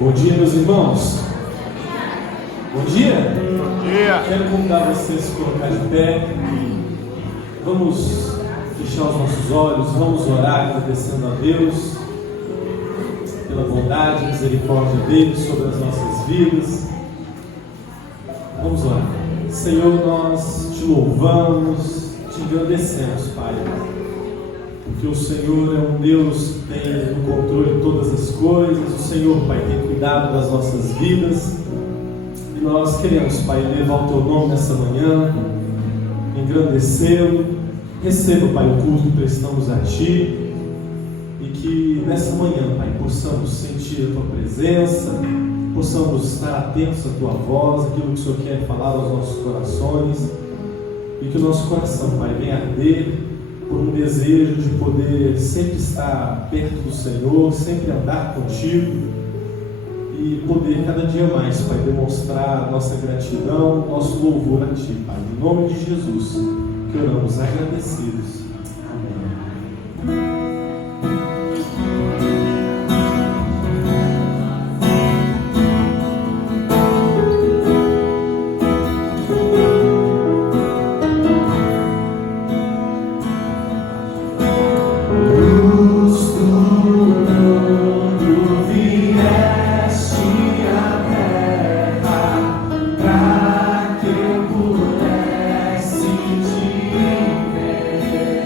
Bom dia, meus irmãos. Bom dia. Bom dia. Quero convidar vocês a se colocar de pé. Vamos fechar os nossos olhos, vamos orar agradecendo a Deus pela bondade e misericórdia dele sobre as nossas vidas. Vamos orar. Senhor, nós te louvamos, te agradecemos, Pai, porque o Senhor é um Deus que tem no controle de todas as coisas. O Senhor, Pai, tem cuidado das nossas vidas. E nós queremos, Pai, levar o Teu nome nessa manhã, engrandecê-lo. Receba, Pai, o culto que prestamos a Ti. E que nessa manhã, Pai, possamos sentir a Tua presença, possamos estar atentos à Tua voz, aquilo que o Senhor quer falar aos nossos corações. E que o nosso coração, Pai, venha arder por um desejo de poder sempre estar perto do Senhor, sempre andar contigo e poder cada dia mais, Pai, demonstrar nossa gratidão, nosso louvor a Ti, Pai. Em nome de Jesus, que oramos agradecidos. Amém. Pra que eu pudesse te ver.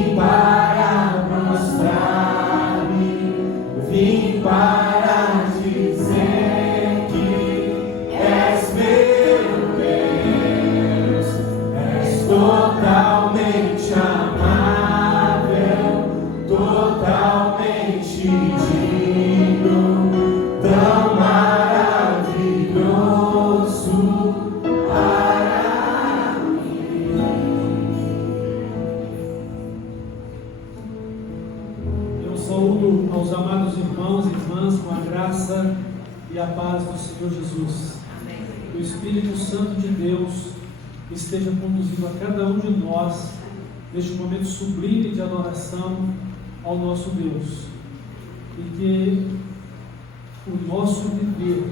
Vim para mostrar-me, vim para dizer que és meu Deus, és totalmente amável, totalmente digno, tão maravilhoso para mim. Eu saúdo aos amados irmãos e irmãs com a graça e a paz do Senhor Jesus. Que o Espírito Santo de Deus esteja conduzindo a cada um de nós neste momento sublime de adoração ao nosso Deus. E que o nosso viver,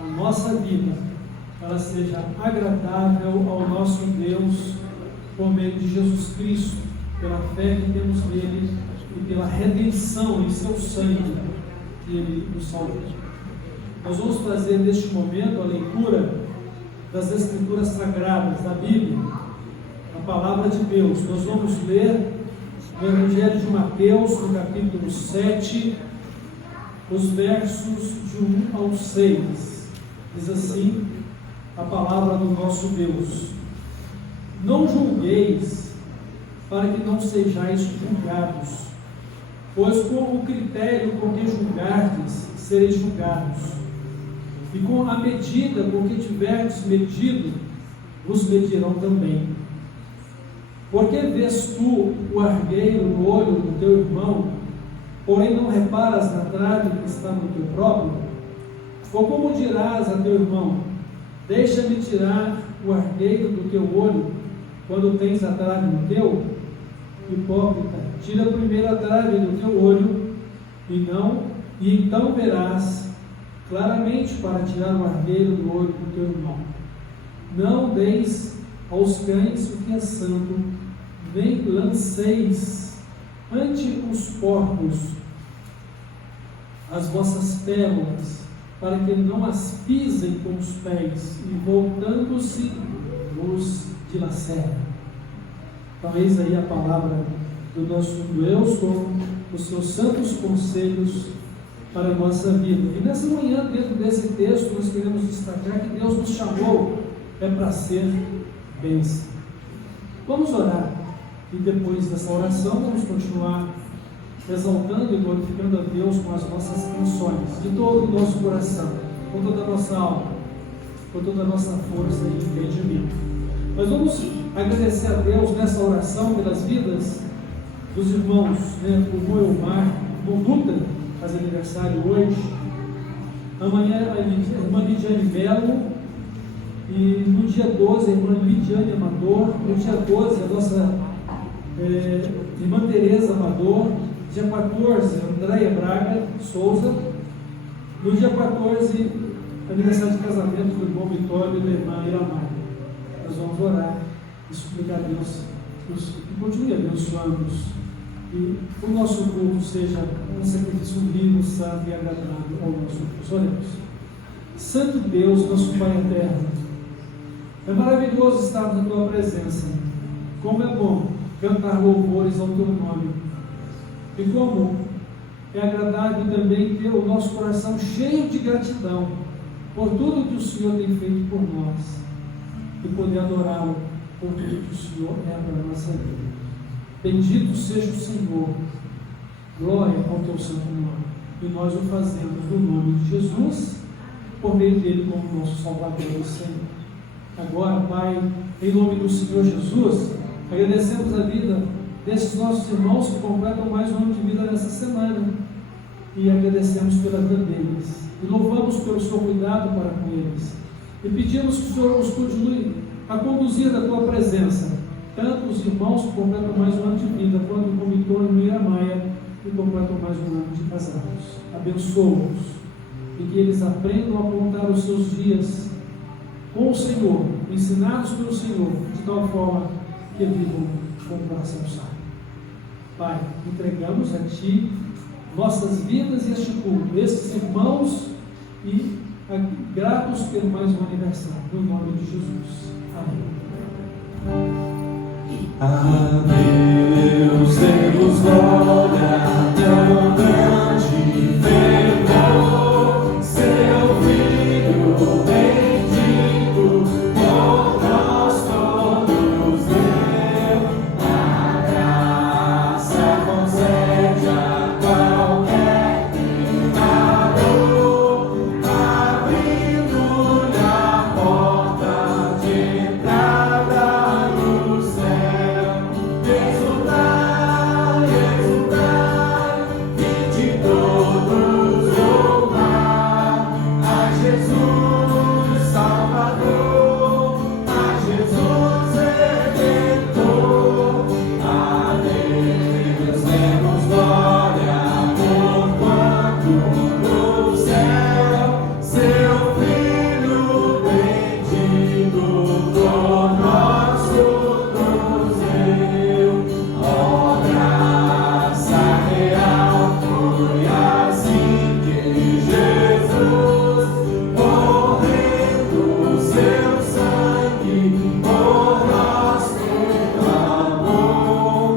a nossa vida, ela seja agradável ao nosso Deus por meio de Jesus Cristo, pela fé que temos nele e pela redenção em seu sangue que ele nos salvou. Nós vamos fazer neste momento a leitura das Escrituras Sagradas, da Bíblia, a Palavra de Deus. Nós vamos ler no Evangelho de Mateus, no capítulo 7, os versos de 1 ao 6. Diz assim a palavra do nosso Deus: Não julgueis, para que não sejais julgados, pois com o critério com que julgardes, sereis julgados, e com a medida com que tiverdes medido, vos medirão também. Porque vês tu o argueiro no olho do teu irmão, porém não reparas na trave que está no teu próprio? Ou como dirás a teu irmão: deixa-me tirar o argueiro do teu olho, quando tens a trave no teu? Hipócrita, tira primeiro a trave do teu olho, e então verás claramente para tirar o argueiro do olho do teu irmão. Não deis aos cães o que é santo, nem lanceis ante os porcos as vossas pérolas, para que não as pisem com os pés, e voltando-se vos dilacerem. Então eis aí a palavra do nosso Deus com os seus santos conselhos para a nossa vida. E nessa manhã, dentro desse texto, nós queremos destacar que Deus nos chamou para ser bênção. Vamos orar, e depois dessa oração vamos continuar exaltando e glorificando a Deus com as nossas canções, de todo o nosso coração, com toda a nossa alma, com toda a nossa força e entendimento. Nós vamos agradecer a Deus nessa oração pelas vidas dos irmãos, o irmão Elmar, o irmão Dutra, faz aniversário hoje, amanhã a irmã Lidiane Melo, e no dia 12 a irmã Lidiane Amador, no dia 12 a nossa irmã Tereza Amador, dia 14 Andréia Braga Souza, no dia 14 aniversário de casamento do irmão Vitório e da irmã Iramar. Nós vamos orar e suplicar a Deus que continue abençoando-nos e o nosso culto seja um sacrifício vivo, santo e agradável ao nosso Deus. Oremos. Santo Deus, nosso Pai eterno, é maravilhoso estar na Tua presença. Como é bom cantar louvores ao Teu nome. E como é agradável também ter o nosso coração cheio de gratidão por tudo que o Senhor tem feito por nós e poder adorá-lo por tudo que o Senhor é para a nossa vida. Bendito seja o Senhor, glória ao Teu santo nome. E nós o fazemos no nome de Jesus, por meio dele como nosso Salvador e Senhor. Agora, Pai, em nome do Senhor Jesus, agradecemos a vida desses nossos irmãos que completam mais um ano de vida nessa semana, e agradecemos pela vida deles, e louvamos pelo seu cuidado para com eles, e pedimos que o Senhor nos continue a conduzir da Tua presença, tanto os irmãos que completam mais um ano de vida, quanto o Comitônio e a Maia, que completam mais um ano de casados. Abençoa-os, e que eles aprendam a contar os seus dias com o Senhor, ensinados pelo Senhor, de tal forma que vivam com o coração sábio. Pai, entregamos a Ti nossas vidas e este culto, estes irmãos, e gratos pelo mais um aniversário, no nome de Jesus. Amém. A Deus demos glória, tão grande fervor, seu Filho bendito, por nós todos deu. A graça concede a qualquer pecador, abrindo-lhe a porta de entrada no céu. Exultai, exultai, e de todos louvar a Jesus Salvador, a Jesus Redentor. A Deus demos glória, porquanto no céu seu Filho bendito por nós outros deu. Ó graça real, foi assim que Jesus, morrendo seu sangue por nós derramou.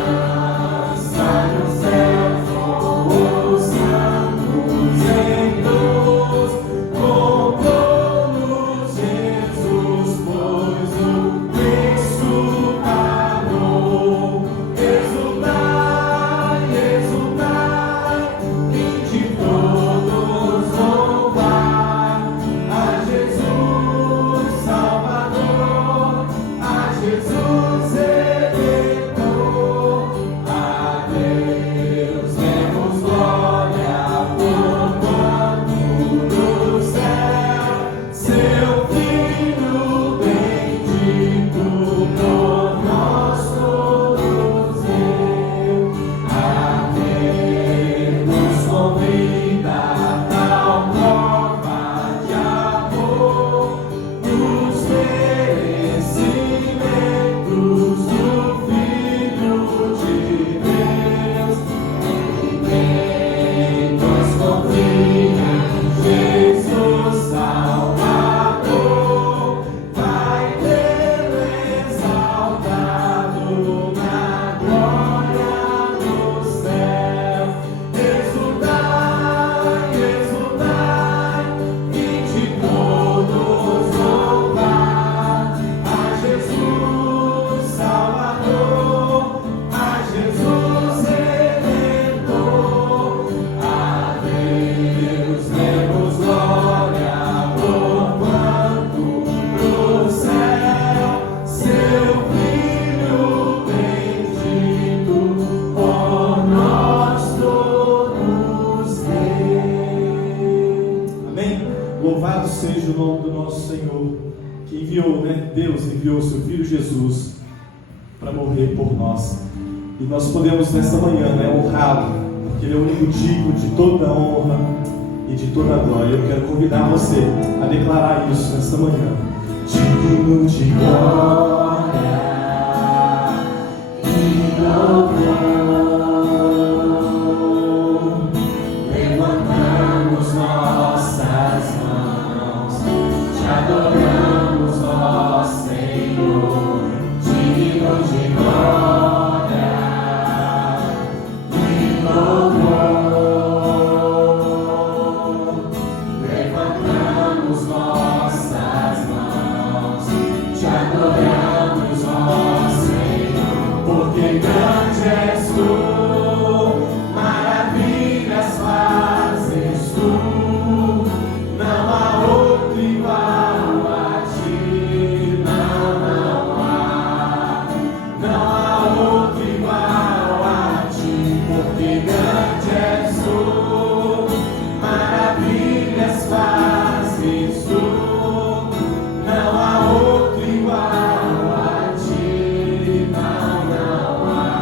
Herança no céu, com os santos em luz, comprou-nos Jesus, pois o preço pagou. Exultai, exultai, e de todos louvar a Jesus Salvador, a Jesus Redentor. A Deus demos glória, porquanto no céu seu Filho bendito por nós todos deu. A Deus nos convida a tal prova de amor, dos merecimentos do Filho de Deus. Ninguém nos confia em Jesus Salvador, vai tê-lo exaltado na glória do céu. Exultai, exultai, e de todos louvar a Jesus Salvador, a Jesus Redentor. A Deus demos glória, porquanto no céu seu Filho bendito por nós todos deu. Amém? Louvado seja o nome do nosso Senhor, que enviou, Deus enviou o seu Filho Jesus para morrer por nós. E nós podemos nesta manhã, honrá-lo, porque Ele é o único digno de toda a honra e de toda a glória. Eu quero convidar você a declarar isso nesta manhã. Digno de glória e louvor, levantamos nossas mãos, te adoramos, ó Senhor, digno de glória e louvor. Levantamos nossas mãos, te adoramos, ó Senhor, porque grande és tu, maravilhas fazes tu, não há outro igual a ti, não há outro igual a ti, porque grande és tu, maravilhas fazes tu, não há outro igual a ti, não há.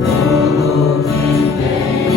Tudo que tem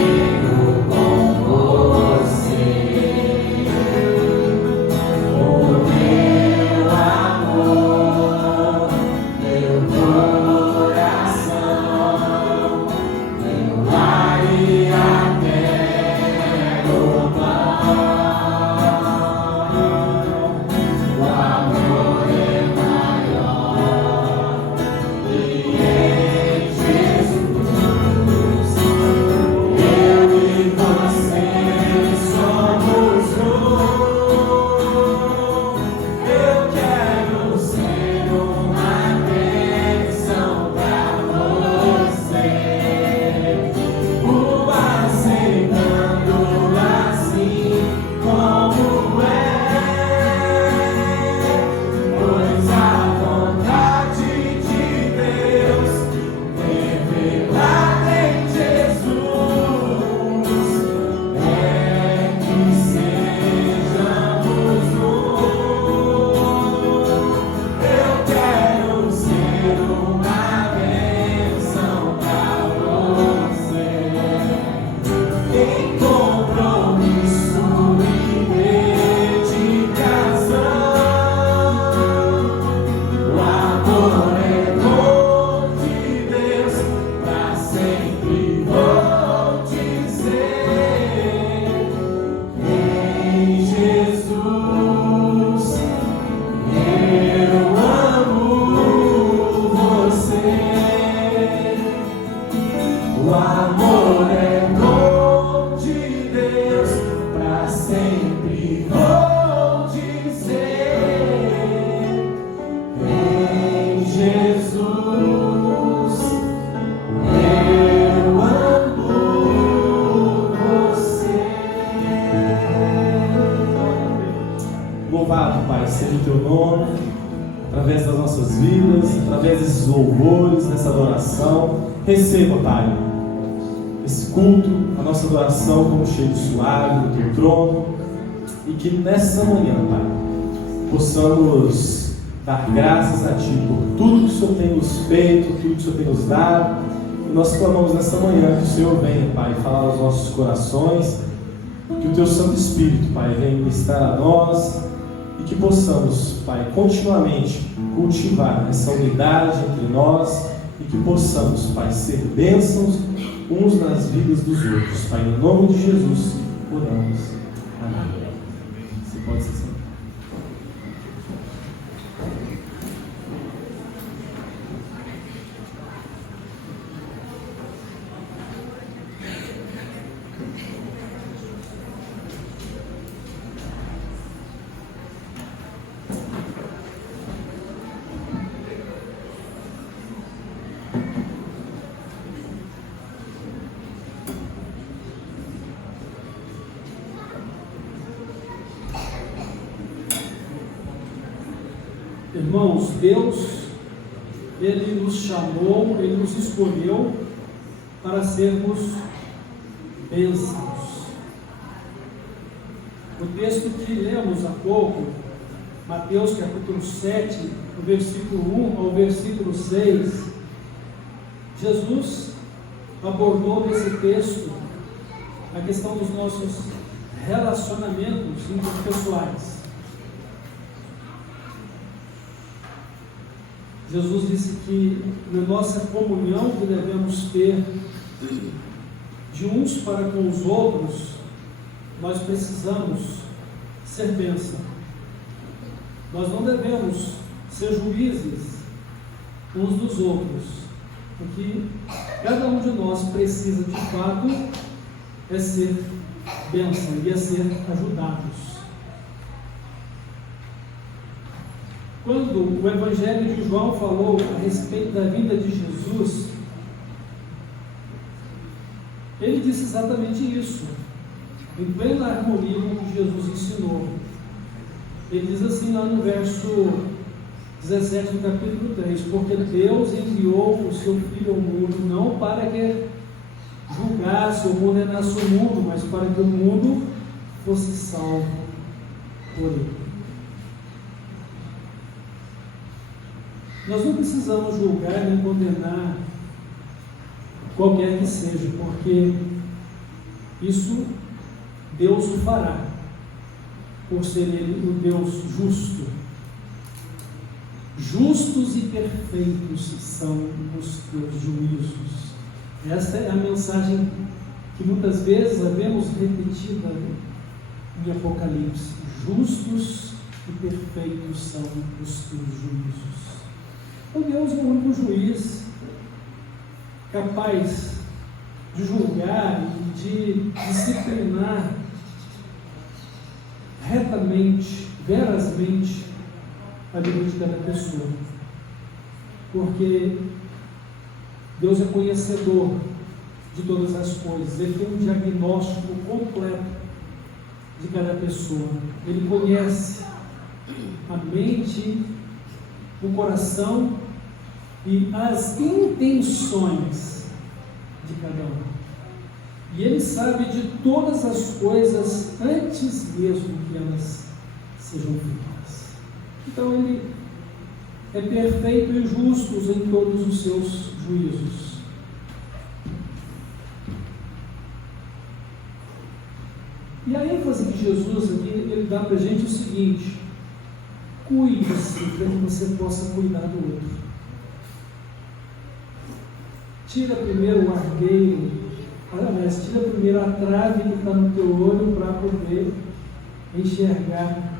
seja o teu nome, através das nossas vidas, através desses louvores, dessa adoração. Receba, Pai, esse culto, a nossa adoração como cheiro suave do teu trono, e que nessa manhã, Pai, possamos dar graças a Ti por tudo que o Senhor tem nos feito, tudo que o Senhor tem nos dado. E nós clamamos nessa manhã que o Senhor venha, Pai, falar aos nossos corações, que o Teu Santo Espírito, Pai, venha ministrar a nós, e que possamos, Pai, continuamente cultivar essa unidade entre nós, e que possamos, Pai, ser bênçãos uns nas vidas dos outros. Pai, no nome de Jesus, oramos. Amém. Você pode ser. Irmãos, Deus, Ele nos chamou, Ele nos escolheu para sermos bênçãos. O texto que lemos há pouco, Mateus capítulo 7, do versículo 1 ao versículo 6, Jesus abordou nesse texto a questão dos nossos relacionamentos interpessoais. Jesus disse que na nossa comunhão que devemos ter de uns para com os outros, nós precisamos ser bênção. Nós não devemos ser juízes uns dos outros. O que cada um de nós precisa de fato é ser bênção e é ser ajudados. Quando o Evangelho de João falou a respeito da vinda de Jesus, ele disse exatamente isso, em plena harmonia com o que Jesus ensinou. Ele diz assim lá no verso 17 do capítulo 3: porque Deus enviou o seu Filho ao mundo, não para que julgasse ou condenasse o mundo, mas para que o mundo fosse salvo por ele. Nós não precisamos julgar nem condenar qualquer que seja, porque isso Deus o fará, por ser Ele o Deus justo. Justos e perfeitos são os teus juízos. Esta é a mensagem que muitas vezes a vemos repetida em Apocalipse. Justos e perfeitos são os teus juízos. O Deus é o único juiz capaz de julgar e de disciplinar retamente, verazmente a vida de cada pessoa. Porque Deus é conhecedor de todas as coisas. Ele tem um diagnóstico completo de cada pessoa. Ele conhece a mente, o coração e as intenções de cada um. E Ele sabe de todas as coisas antes mesmo que elas sejam feitas. Então Ele é perfeito e justo em todos os seus juízos. E a ênfase que Jesus aqui, Ele dá para a gente o seguinte: cuide-se para que você possa cuidar do outro. Tira primeiro o argueiro, tira primeiro a trave que está no teu olho para poder enxergar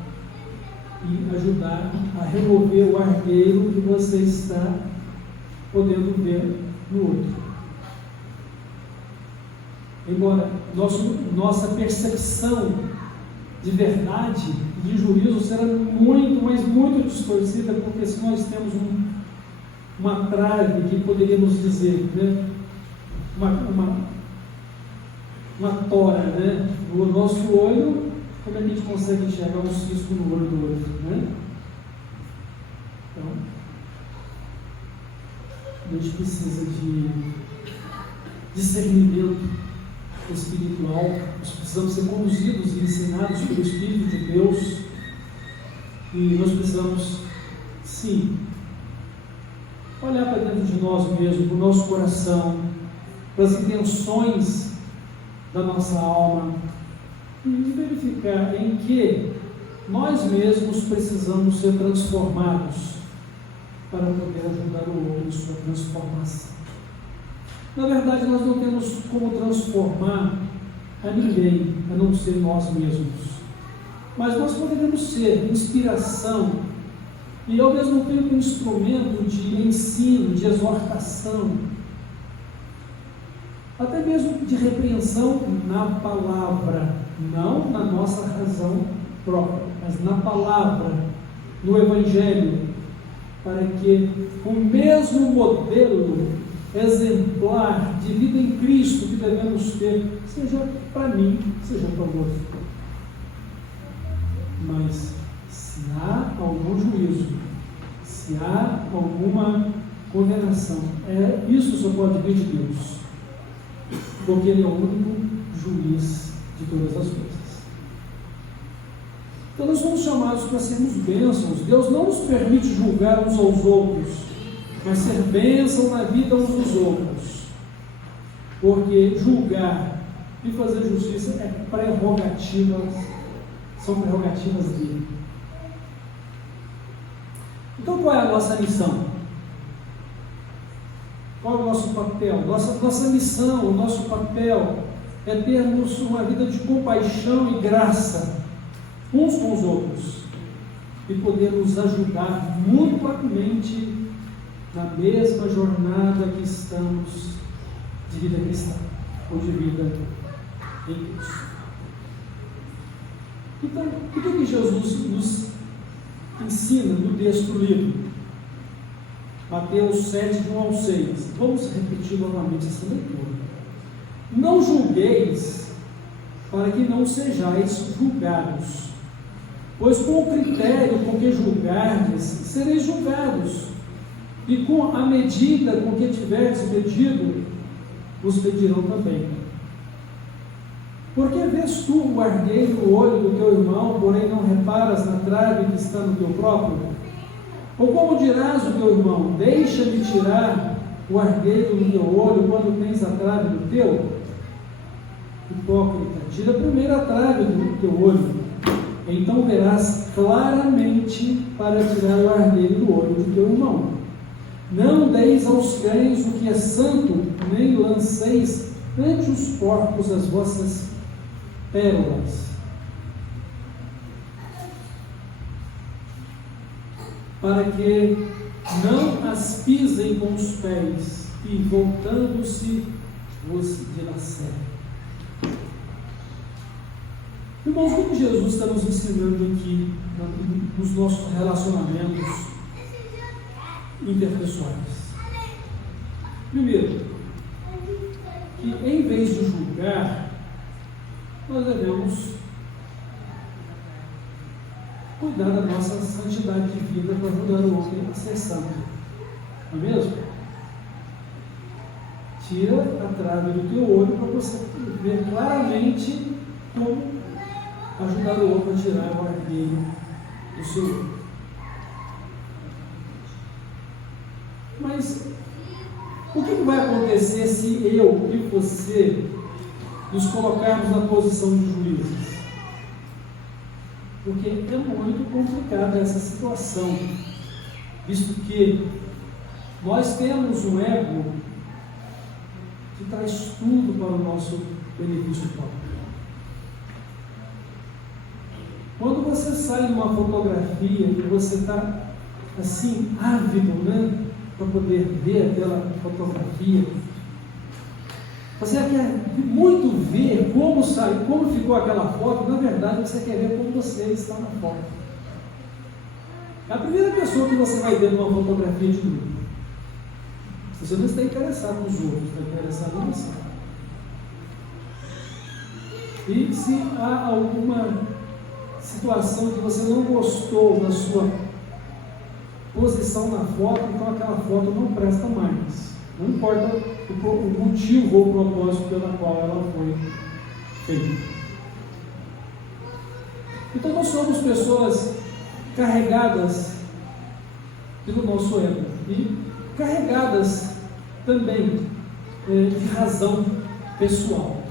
e ajudar a remover o argueiro que você está podendo ver no outro. Embora nossa percepção de verdade e de juízo será muito, mas muito distorcida, porque se nós temos uma trave que poderíamos dizer, né? uma tora, né? No nosso olho, como é que a gente consegue enxergar um cisco no olho do outro, né? Então, a gente precisa de discernimento espiritual, nós precisamos ser conduzidos e ensinados pelo Espírito de Deus, e nós precisamos, sim, olhar para dentro de nós mesmos, para o nosso coração, para as intenções da nossa alma, e verificar em que nós mesmos precisamos ser transformados para poder ajudar o outro em sua transformação. Na verdade, nós não temos como transformar a ninguém, a não ser nós mesmos. Mas nós poderemos ser inspiração e, ao mesmo tempo, instrumento de ensino, de exortação, até mesmo de repreensão na palavra, não na nossa razão própria, mas na palavra, no Evangelho, para que o mesmo modelo exemplar de vida em Cristo que devemos ter, seja para mim, seja para o outro. Mas se há algum juízo, se há alguma condenação, isso só pode vir de Deus, porque Ele é o único juiz de todas as coisas. Então nós somos chamados para sermos bênçãos. Deus não nos permite julgar uns aos outros, mas ser bênção na vida uns dos outros, porque julgar e fazer justiça são prerrogativas dele. Então qual é a nossa missão? Qual é o nosso papel? Nossa missão, o nosso papel é termos uma vida de compaixão e graça uns com os outros e poder nos ajudar mutuamente na mesma jornada que estamos de vida cristã, ou de vida em Deus. Então, o que Jesus nos ensina no texto lido? Mateus 7, de 1 ao 6. Vamos repetir novamente essa leitura. Não julgueis, para que não sejais julgados, pois com o critério com que julgardes, sereis julgados, e com a medida com que tiverdes medido, vos medirão também. Porque vês tu o argueiro no olho do teu irmão, porém não reparas na trave que está no teu próprio? Ou como dirás ao teu irmão, deixa-me tirar o argueiro do teu olho, quando tens a trave no teu? Hipócrita, tira primeiro a trave do teu olho, então verás claramente para tirar o argueiro do olho do teu irmão. Não deis aos cães o que é santo, nem lanceis ante os porcos as vossas pérolas, para que não as pisem com os pés e, voltando-se, vos dilacerem. Irmãos, o que Jesus está nos ensinando aqui nos nossos relacionamentos interpessoais? Primeiro, que em vez de julgar, nós devemos cuidar da nossa santidade de vida para ajudar o outro a ser santo. Não é mesmo? Tira a trave do teu olho para você ver claramente como ajudar o outro a tirar o argueiro do seu olho. Mas o que vai acontecer se eu e você nos colocarmos na posição de juízes? Porque é muito complicada essa situação, visto que nós temos um ego que traz tudo para o nosso benefício próprio. Quando você sai numa fotografia e você está assim, ávido, né, para poder ver aquela fotografia, você quer muito ver como sai, como ficou aquela foto. Na verdade, você quer ver como você está na foto. É a primeira pessoa que você vai ver numa fotografia de grupo. Você não está interessado nos outros, está interessado em você. E se há alguma situação que você não gostou da sua posição na foto, então aquela foto não presta mais. Não importa o motivo ou o propósito pela qual ela foi feita. Então nós somos pessoas carregadas pelo nosso ego e carregadas também de razão pessoal.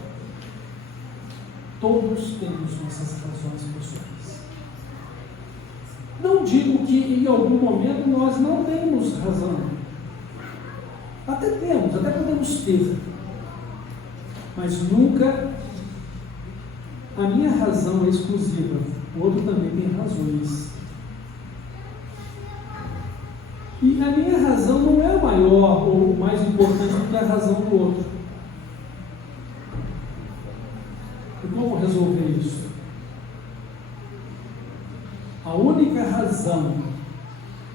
Todos temos nossas razões pessoais. Não digo que em algum momento nós não temos razão. Até temos, até podemos ter. Mas nunca a minha razão é exclusiva. O outro também tem razões. E a minha razão não é maior ou mais importante do que a razão do outro. E como resolver isso? A única razão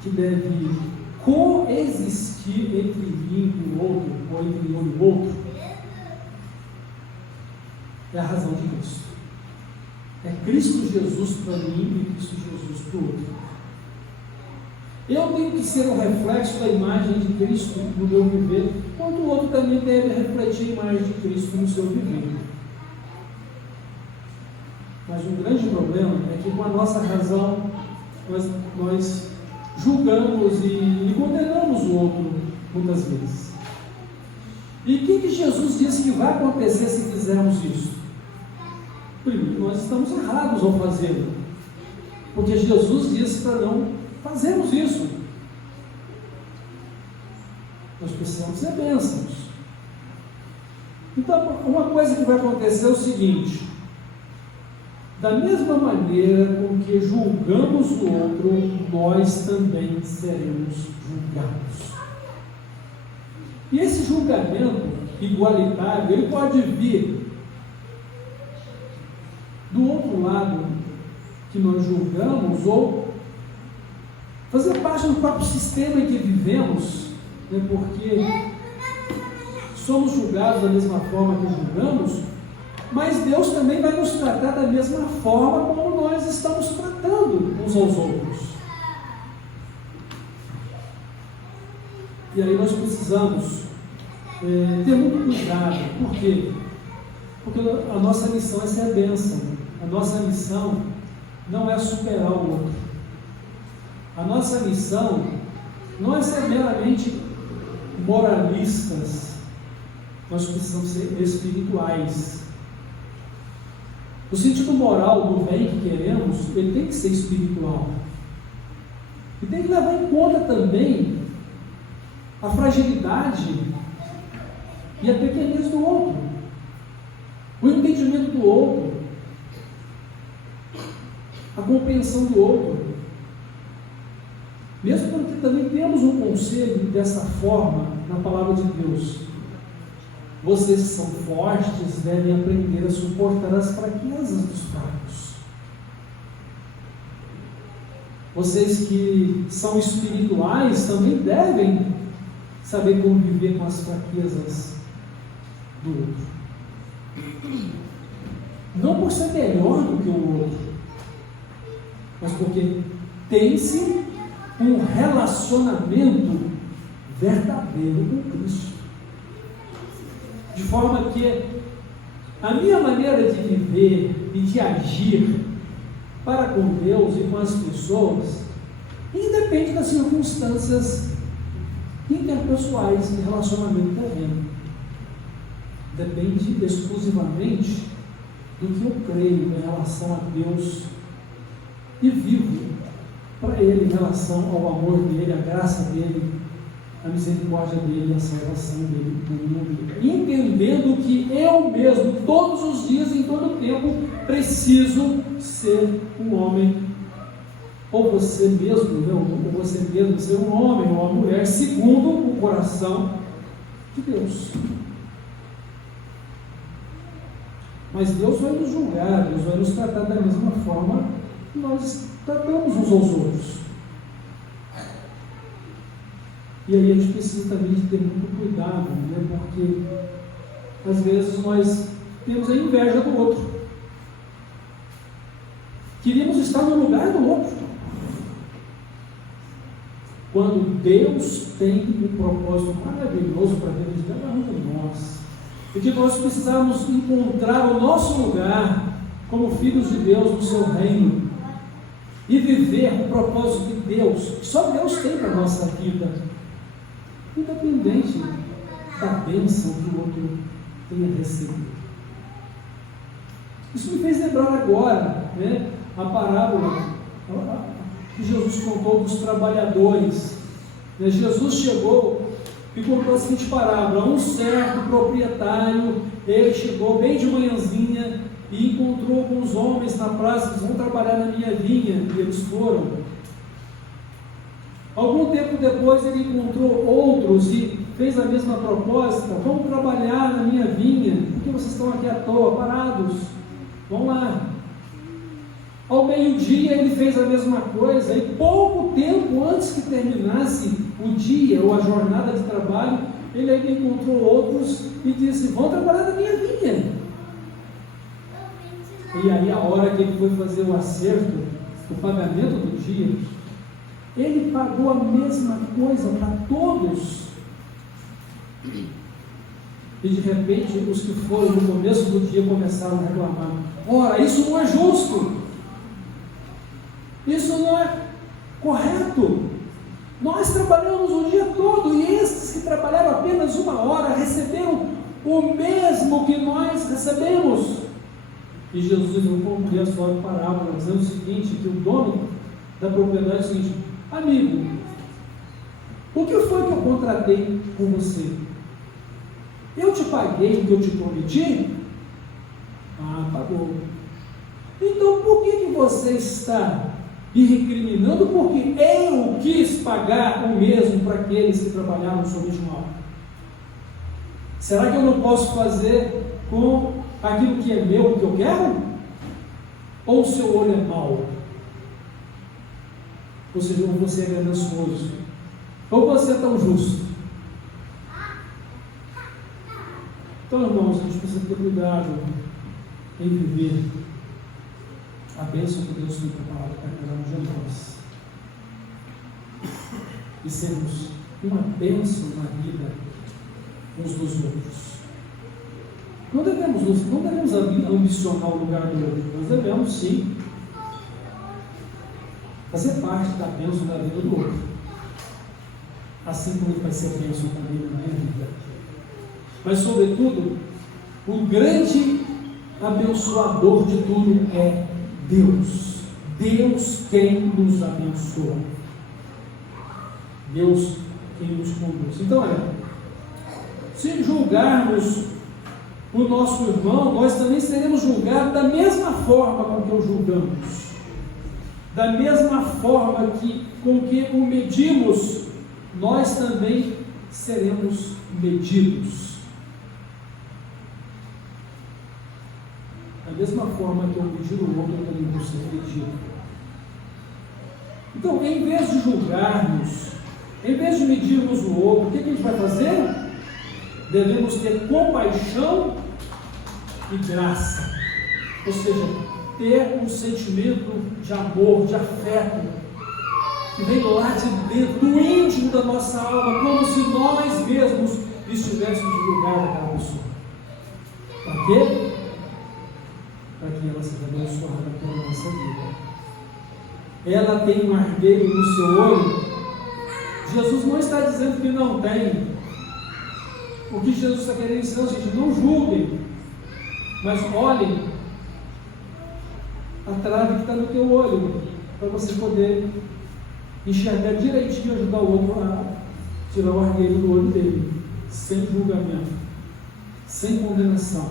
que deve coexistir entre mim e o outro, ou entre eu e o outro, é a razão de Cristo. É Cristo Jesus para mim e Cristo Jesus para o outro. Eu tenho que ser um reflexo da imagem de Cristo no meu viver, enquanto o outro também deve refletir a imagem de Cristo no seu viver. Mas um grande problema é que com a nossa razão nós julgamos e condenamos o outro muitas vezes. E o que Jesus disse que vai acontecer se fizermos isso? Primeiro, nós estamos errados ao fazê-lo, porque Jesus disse para não fazermos isso. Nós precisamos ser bênçãos. Então, uma coisa que vai acontecer é o seguinte: da mesma maneira com que julgamos o outro, nós também seremos julgados. E esse julgamento igualitário, ele pode vir do outro lado que nós julgamos, ou fazer parte do próprio sistema em que vivemos, né, porque somos julgados da mesma forma que julgamos, mas Deus também vai nos tratar da mesma forma como nós estamos tratando uns aos outros. E aí nós precisamos ter muito cuidado. Por quê? Porque a nossa missão é ser bênção. A nossa missão não é superar o outro. A nossa missão não é ser meramente moralistas. Nós precisamos ser espirituais. O sentido moral do bem que queremos, ele tem que ser espiritual. E tem que levar em conta também a fragilidade e a pequenez do outro, o entendimento do outro, a compreensão do outro. Mesmo porque também temos um conselho dessa forma na palavra de Deus. Vocês que são fortes devem aprender a suportar as fraquezas dos fracos. Vocês que são espirituais também devem saber conviver com as fraquezas do outro. Não por ser melhor do que o outro, mas porque tem-se um relacionamento verdadeiro com Cristo. De forma que a minha maneira de viver e de agir para com Deus e com as pessoas independe das circunstâncias interpessoais de relacionamento terreno. Depende exclusivamente do que eu creio em relação a Deus e vivo para Ele em relação ao amor dEle, a graça dEle, a misericórdia dEle, a salvação dEle no mundo. Entendendo que eu mesmo, todos os dias, em todo o tempo, preciso ser um homem, ou você mesmo, ou você mesmo ser um homem ou uma mulher, segundo o coração de Deus. Mas Deus vai nos julgar, Deus vai nos tratar da mesma forma que nós tratamos uns aos outros. E aí a gente precisa também de ter muito cuidado, né? Porque às vezes nós temos a inveja do outro. Queríamos estar no lugar do outro. quando Deus tem um propósito maravilhoso para a vida de cada um de nós, e que nós precisamos encontrar o nosso lugar como filhos de Deus no seu reino, e viver o propósito de Deus, que só Deus tem para a nossa vida, independente da bênção que o outro tenha recebido. Isso me fez lembrar agora, né, a parábola que Jesus contou dos trabalhadores. Jesus chegou e contou a seguinte parábola: um certo proprietário, ele chegou bem de manhãzinha e encontrou alguns homens na praça que vão trabalhar na minha vinha, e eles foram. Algum tempo depois ele encontrou outros e fez a mesma proposta: vamos trabalhar na minha vinha, porque vocês estão aqui à toa, parados, vão lá. Ao meio-dia ele fez a mesma coisa, e pouco tempo antes que terminasse o dia ou a jornada de trabalho, ele ainda encontrou outros e disse: vão trabalhar na minha vinha. E aí, a hora que ele foi fazer o acerto, o pagamento do dia, ele pagou a mesma coisa para todos. E de repente, os que foram no começo do dia começaram a reclamar: ora, isso não é justo, isso não é correto. Nós trabalhamos o dia todo, e esses que trabalharam apenas 1 hora receberam o mesmo que nós recebemos. E Jesus vai concluir a sua parábola dizendo o seguinte: que o dono da propriedade disse o seguinte: amigo, o que foi que eu contratei com você? Eu te paguei o que eu te prometi? Ah, pagou. Então por que você está me recriminando porque eu quis pagar o mesmo para aqueles que trabalharam somente 1 hora? Será que eu não posso fazer com aquilo que é meu, o que eu quero? Ou o seu olho é mau? Ou seja, ou você é ganancioso, ou você é tão justo. Então, irmãos, a gente precisa ter cuidado em viver a bênção que Deus tem preparado para cada um de nós, e sermos uma bênção na vida uns dos outros. Não devemos ambicionar o lugar do outro, nós devemos sim fazer parte da bênção da vida do outro, assim como ele vai ser bênção também na minha vida. Mas, sobretudo, o grande abençoador de tudo é Deus. Deus quem nos abençoa, Deus quem nos conduz. Então, se julgarmos o nosso irmão, nós também seremos julgados da mesma forma com que o julgamos, da mesma forma com que o medimos, nós também seremos medidos. Da mesma forma que eu medir o outro, eu também vou ser medido. Então, em vez de julgarmos, em vez de medirmos o outro, o que a gente vai fazer? Devemos ter compaixão e graça, ou seja, ter um sentimento de amor, de afeto, que vem lá de dentro, do íntimo da nossa alma, como se nós mesmos estivéssemos no lugar daquela pessoa. Para quê? Para que ela seja abençoada pela nossa vida. Ela tem um argueiro no seu olho. Jesus não está dizendo que não tem. O que Jesus está querendo dizer, gente, não julguem, mas olhem a trave que está no teu olho, para você poder enxergar direitinho e ajudar o outro a tirar o argueiro do olho dele, sem julgamento, sem condenação.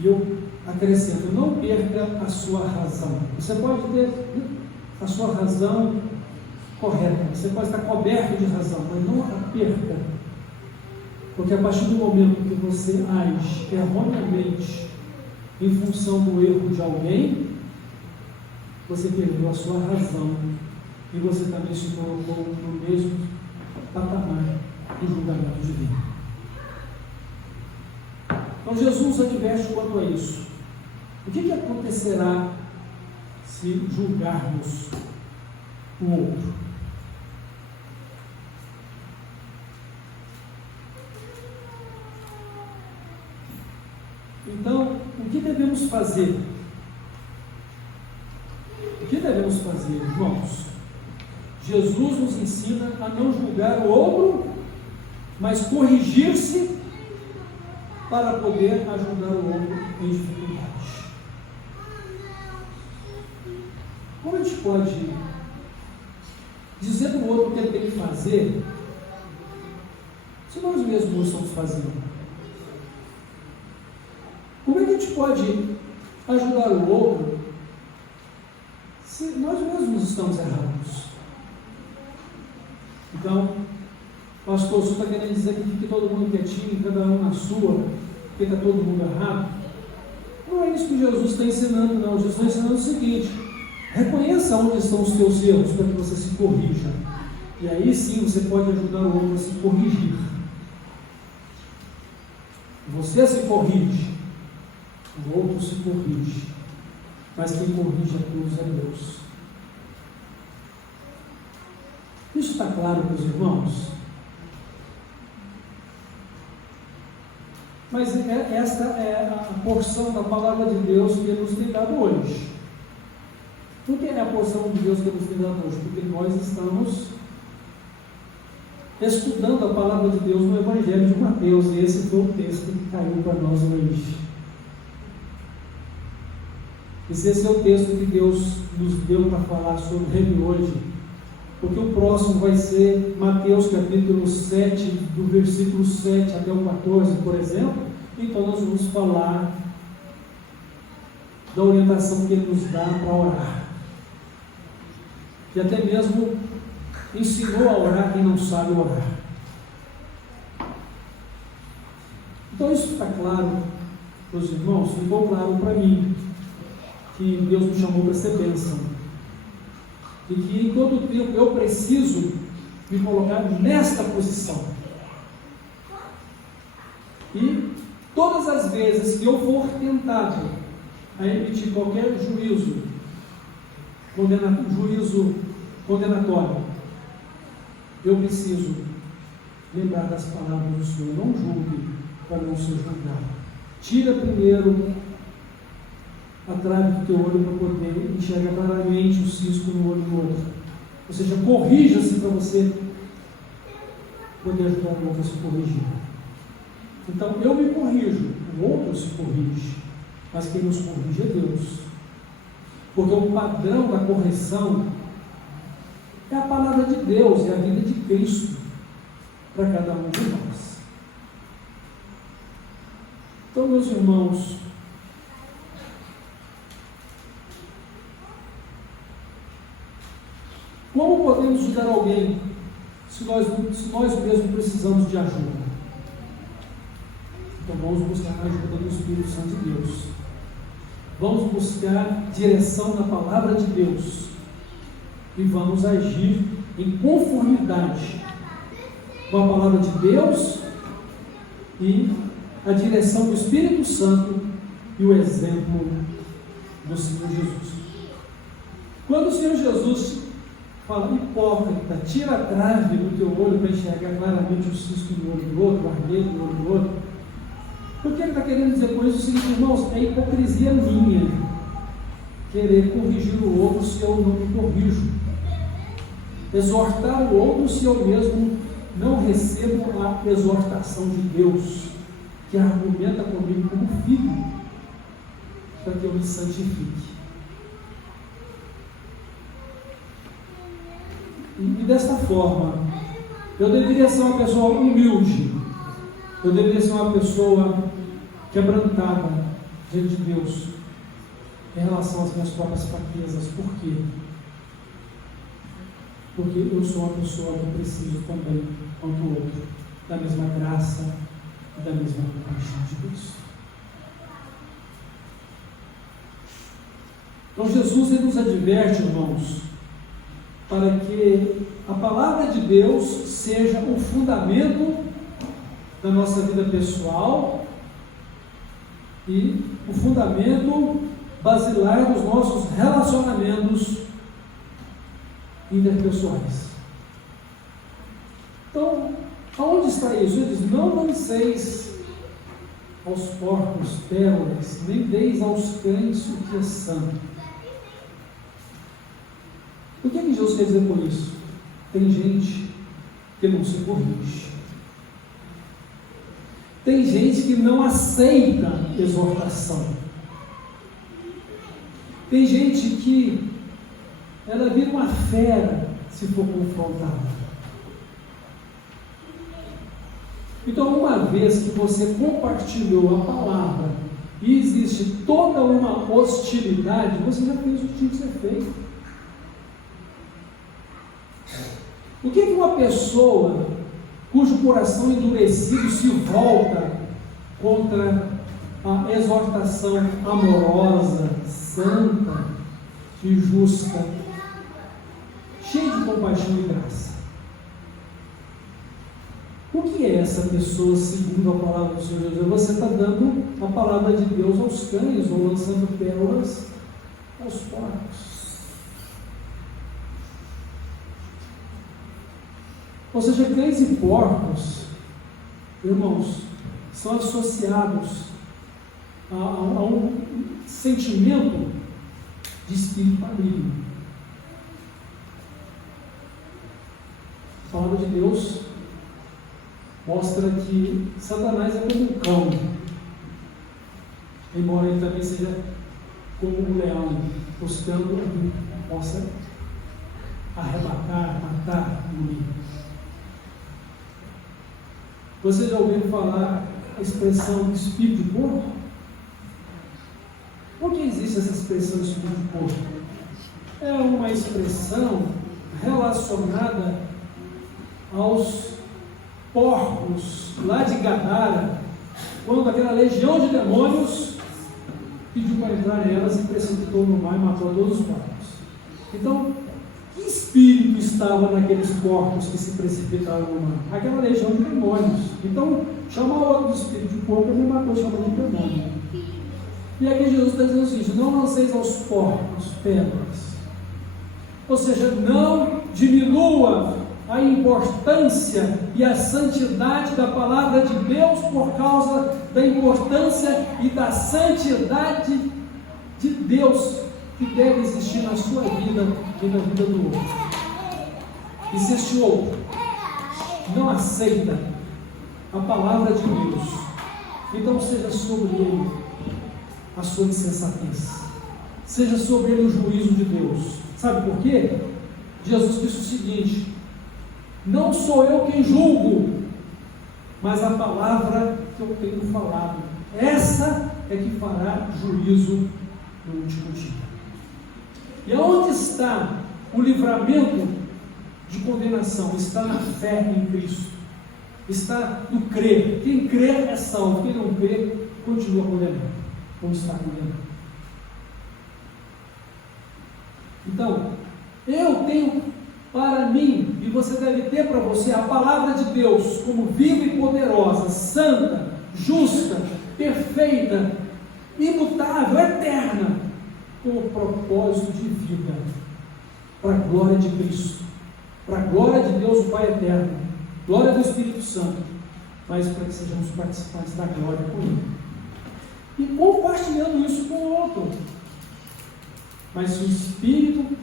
E eu acrescento: não perca a sua razão. Você pode ter a sua razão correta, você pode estar coberto de razão, mas não a perca, porque a partir do momento que você age erroneamente em função do erro de alguém, você perdeu a sua razão e você também se colocou no mesmo patamar do julgamento divino. Então Jesus adverte quanto a isso. O que acontecerá se julgarmos o outro. Então, o que devemos fazer? O que devemos fazer, irmãos? Jesus nos ensina a não julgar o outro, mas corrigir-se para poder ajudar o outro em dificuldade. Como a gente pode dizer para o outro o que ele tem que fazer, se nós mesmos não estamos fazendo? Como é que a gente pode ajudar o outro se nós mesmos estamos errados? Então, pastor, o senhor está querendo dizer que fique todo mundo quietinho, cada um na sua, porque está todo mundo errado? Não é isso que Jesus está ensinando, não. Jesus está ensinando o seguinte: reconheça onde estão os teus erros para que você se corrija. E aí sim você pode ajudar o outro a se corrigir. Você se corrige, o outro se corrige, mas quem corrige a todos é Deus. Isso está claro para os irmãos? Mas esta é a porção da palavra de Deus que Ele nos tem dado hoje. Por que é a porção de Deus que Ele nos tem dado hoje? Porque nós estamos estudando a palavra de Deus no Evangelho de Mateus, e esse foi o texto que caiu para nós hoje. E se esse é o texto que Deus nos deu para falar sobre ele hoje, porque o próximo vai ser Mateus capítulo 7, do versículo 7 até o 14, por exemplo, então nós vamos falar da orientação que ele nos dá para orar. E até mesmo ensinou a orar quem não sabe orar. Então isso está claro para os irmãos, ficou claro para mim, que Deus me chamou para ser bênção, e que em todo o tempo eu preciso me colocar nesta posição, e todas as vezes que eu for tentado a emitir qualquer juízo condenatório, eu preciso lembrar das palavras do Senhor: não julgue para não ser julgado. Tira primeiro a trave do teu olho para poder enxergar claramente o cisco no olho do outro. Ou seja, corrija-se para você poder ajudar o outro a se corrigir. Então, eu me corrijo, o outro se corrige, mas quem nos corrige é Deus. Porque o padrão da correção é a palavra de Deus, é a vida de Cristo para cada um de nós. Então, meus irmãos, como podemos ajudar alguém se nós mesmos precisamos de ajuda? Então vamos buscar a ajuda do Espírito Santo de Deus. Vamos buscar direção na palavra de Deus. E vamos agir em conformidade com a palavra de Deus e a direção do Espírito Santo e o exemplo do Senhor Jesus. Quando o Senhor Jesus fala: hipócrita, tira a trave do teu olho para enxergar claramente o cisco no olho do outro, o argueiro no olho do outro, o que ele está querendo dizer com isso? O seguinte, irmãos: é hipocrisia minha querer corrigir o outro se eu não me corrijo, exortar o outro se eu mesmo não recebo a exortação de Deus, que argumenta comigo como filho, para que eu me santifique. E desta forma, eu deveria ser uma pessoa humilde, eu deveria ser uma pessoa quebrantada diante de Deus em relação às minhas próprias fraquezas. Por quê? Porque eu sou uma pessoa que preciso também, quanto o outro, da mesma graça e da mesma compaixão de Deus. Então Jesus ele nos adverte, irmãos, para que a palavra de Deus seja o fundamento da nossa vida pessoal e o fundamento basilar dos nossos relacionamentos interpessoais. Então, aonde está isso? Ele diz: não lanceis aos porcos pérolas, nem deis aos cães o que é santo. O que é que Jesus quer dizer por isso? Tem gente que não se corrige. Tem gente que não aceita exortação. Tem gente que ela vira uma fera se for confrontada. Então, uma vez que você compartilhou a palavra e existe toda uma hostilidade, você já fez o que tinha que ser feito. O que uma pessoa cujo coração endurecido se volta contra a exortação amorosa, santa e justa, cheia de compaixão e graça? O que é essa pessoa segundo a palavra do Senhor Jesus? Você está dando a palavra de Deus aos cães ou lançando pérolas aos porcos. Ou seja, cães e porcos, irmãos, são associados a um sentimento de espírito maligno. A palavra de Deus mostra que Satanás é como um cão, embora ele também seja como um leão, buscando que possa arrebatar, matar, engolir. Você já ouviu falar a expressão espírito de porco? Por que existe essa expressão espírito de porco? É uma expressão relacionada aos porcos lá de Gadara, quando aquela legião de demônios pediu para entrar nelas e precipitou no mar e matou todos os porcos. Então, que espírito estava naqueles porcos que se precipitaram no mar? Aquela legião de demônios. Então, chamar o outro de espírito de porco, ele matou, chamando de demônio. E aqui Jesus está dizendo o seguinte: não lanceis aos porcos pérolas. Ou seja, não diminua a importância e a santidade da palavra de Deus por causa da importância e da santidade de Deus que deve existir na sua vida e na vida do outro. E se este outro não aceita a palavra de Deus, então seja sobre ele a sua insensatez, seja sobre ele o juízo de Deus. Sabe por quê? Jesus disse o seguinte: não sou eu quem julgo, mas a palavra que eu tenho falado, essa é que fará juízo no último dia. E aonde está o livramento de condenação? Está na fé em Cristo, está no crer. Quem crer é salvo, quem não crer continua condenado, ou está condenado. Então, eu tenho para mim, e você deve ter para você, a palavra de Deus como viva e poderosa, santa, justa, perfeita, imutável, eterna, com o propósito de vida, para a glória de Cristo, para a glória de Deus o Pai eterno, glória do Espírito Santo, mas para que sejamos participantes da glória com Ele, e compartilhando isso com o outro. Mas se o Espírito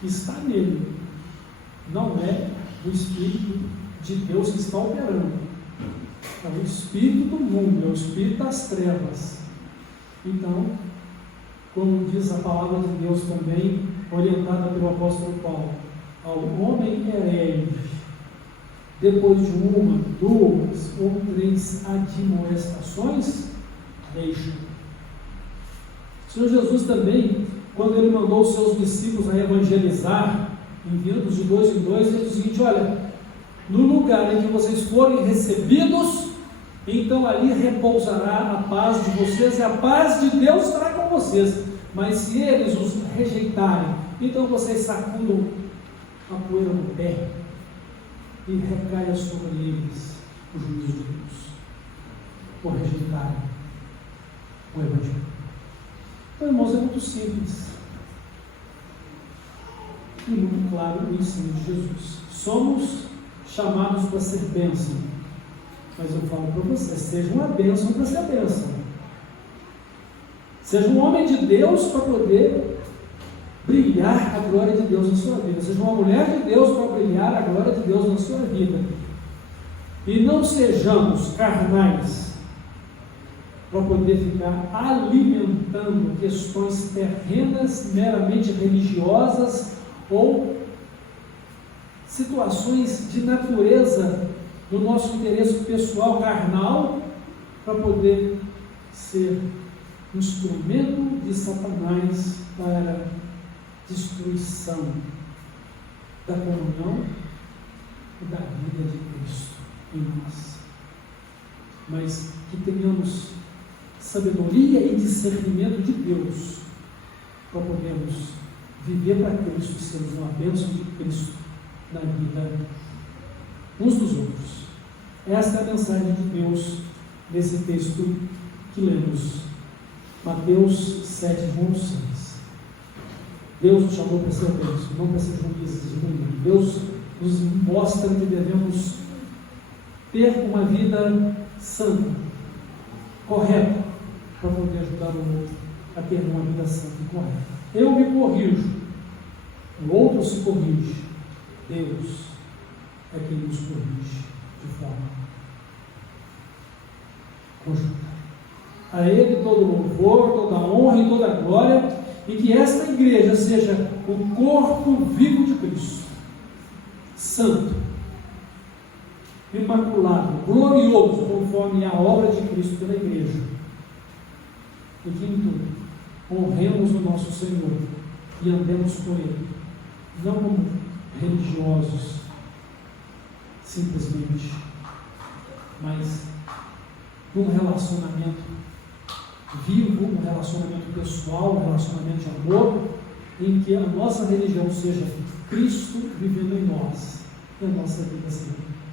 que está nele não é o Espírito de Deus que está operando, é o Espírito do mundo, é o Espírito das trevas. Então, como diz a palavra de Deus também, orientada pelo apóstolo Paulo, ao homem herege, depois de 1, 2 ou 3 admoestações, deixa. O Senhor Jesus também, quando ele mandou os seus discípulos a evangelizar, enviando de 2 em 2, ele diz o seguinte: olha, no lugar em que vocês forem recebidos, então ali repousará a paz de vocês, e a paz de Deus estará com vocês. Mas se eles os rejeitarem, então vocês sacudam a poeira no pé e recaia sobre eles o juízo de Deus, por rejeitarem o Evangelho. Então, irmãos, é muito simples. e muito claro o ensino de Jesus. Somos chamados para ser bênção, mas eu falo para você, seja uma bênção para ser bênção. Seja um homem de Deus para poder brilhar a glória de Deus na sua vida. Seja uma mulher de Deus para brilhar a glória de Deus na sua vida. E não sejamos carnais para poder ficar alimentando questões terrenas, meramente religiosas ou situações de natureza do nosso interesse pessoal carnal para poder ser instrumento de Satanás para destruição da comunhão e da vida de Cristo em nós. Mas que tenhamos sabedoria e discernimento de Deus para podermos viver para Cristo e sermos uma bênção de Cristo na vida uns dos outros. Esta é a mensagem de Deus nesse texto que lemos, Mateus 7, João 6. Deus nos chamou para ser bênção, não para ser juízes de mundo. Deus nos mostra que devemos ter uma vida santa, correta, para poder ajudar o outro a ter uma vida santa e correta. Eu me corrijo, o outro se corrige, Deus é quem nos corrige de forma conjunta. A Ele todo louvor, toda honra e toda glória, e que esta igreja seja o corpo vivo de Cristo, santo, imaculado, glorioso, conforme a obra de Cristo pela igreja. E que em tudo honremos o nosso Senhor e andemos com Ele, não como religiosos, simplesmente, mas num relacionamento vivo, um relacionamento pessoal, um relacionamento de amor, em que a nossa religião seja Cristo vivendo em nós, e a nossa vida seja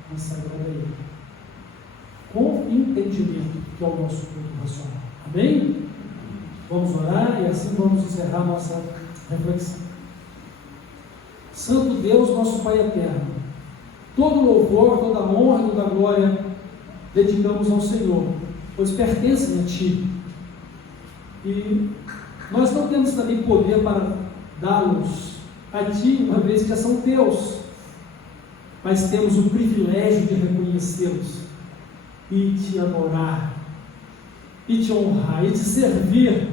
consagrada a Ele, com entendimento, que é o nosso culto racional. Amém? Vamos orar e assim vamos encerrar nossa reflexão. Santo Deus, nosso Pai eterno, todo louvor, toda honra e toda glória dedicamos ao Senhor, pois pertencem a Ti. E nós não temos também poder para dá-los a Ti, uma vez que já são Teus, mas temos o privilégio de reconhecê-los e Te adorar, e Te honrar, e Te servir,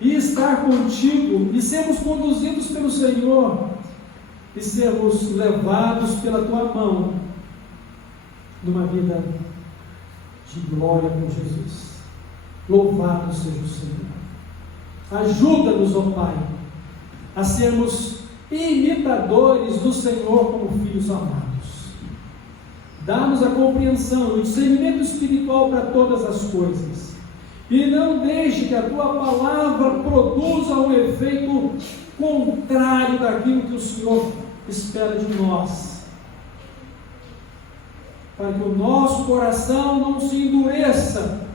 e estar contigo, e sermos conduzidos pelo Senhor, e sermos levados pela Tua mão numa vida de glória com Jesus. Louvado seja o Senhor. Ajuda-nos, ó Pai, a sermos imitadores do Senhor como filhos amados. Dá-nos a compreensão e o discernimento espiritual para todas as coisas. E não deixe que a Tua palavra produza um efeito contrário daquilo que o Senhor espera de nós. Para que o nosso coração não se endureça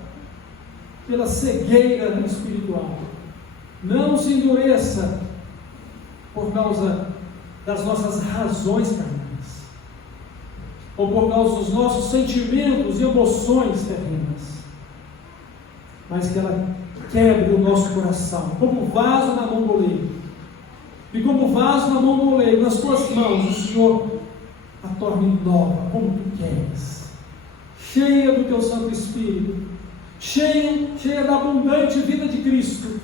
pela cegueira espiritual. Não se endureça por causa das nossas razões carnais, ou por causa dos nossos sentimentos e emoções terrenas, mas que ela quebre o nosso coração, como vaso na mão do oleiro. E como vaso na mão do oleiro, nas Tuas mãos, o Senhor a torne nova, como Tu queres, cheia do Teu Santo Espírito, cheia da abundante vida de Cristo,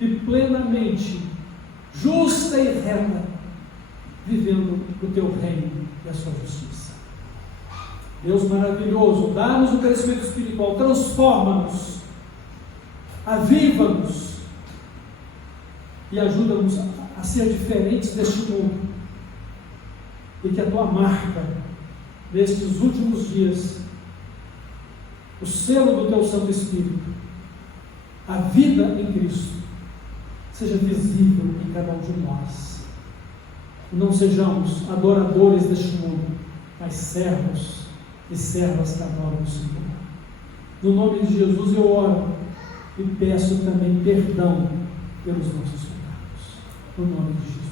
e plenamente justa e reta, vivendo o Teu reino e a Sua justiça. Deus maravilhoso, dá-nos o crescimento espiritual, transforma-nos, aviva-nos e ajuda-nos a ser diferentes deste mundo, e que a Tua marca nestes últimos dias, o selo do Teu Santo Espírito, a vida em Cristo, seja visível em cada um de nós. Não sejamos adoradores deste mundo, mas servos e servas que adoram o Senhor. No nome de Jesus eu oro e peço também perdão pelos nossos pecados. no nome de Jesus.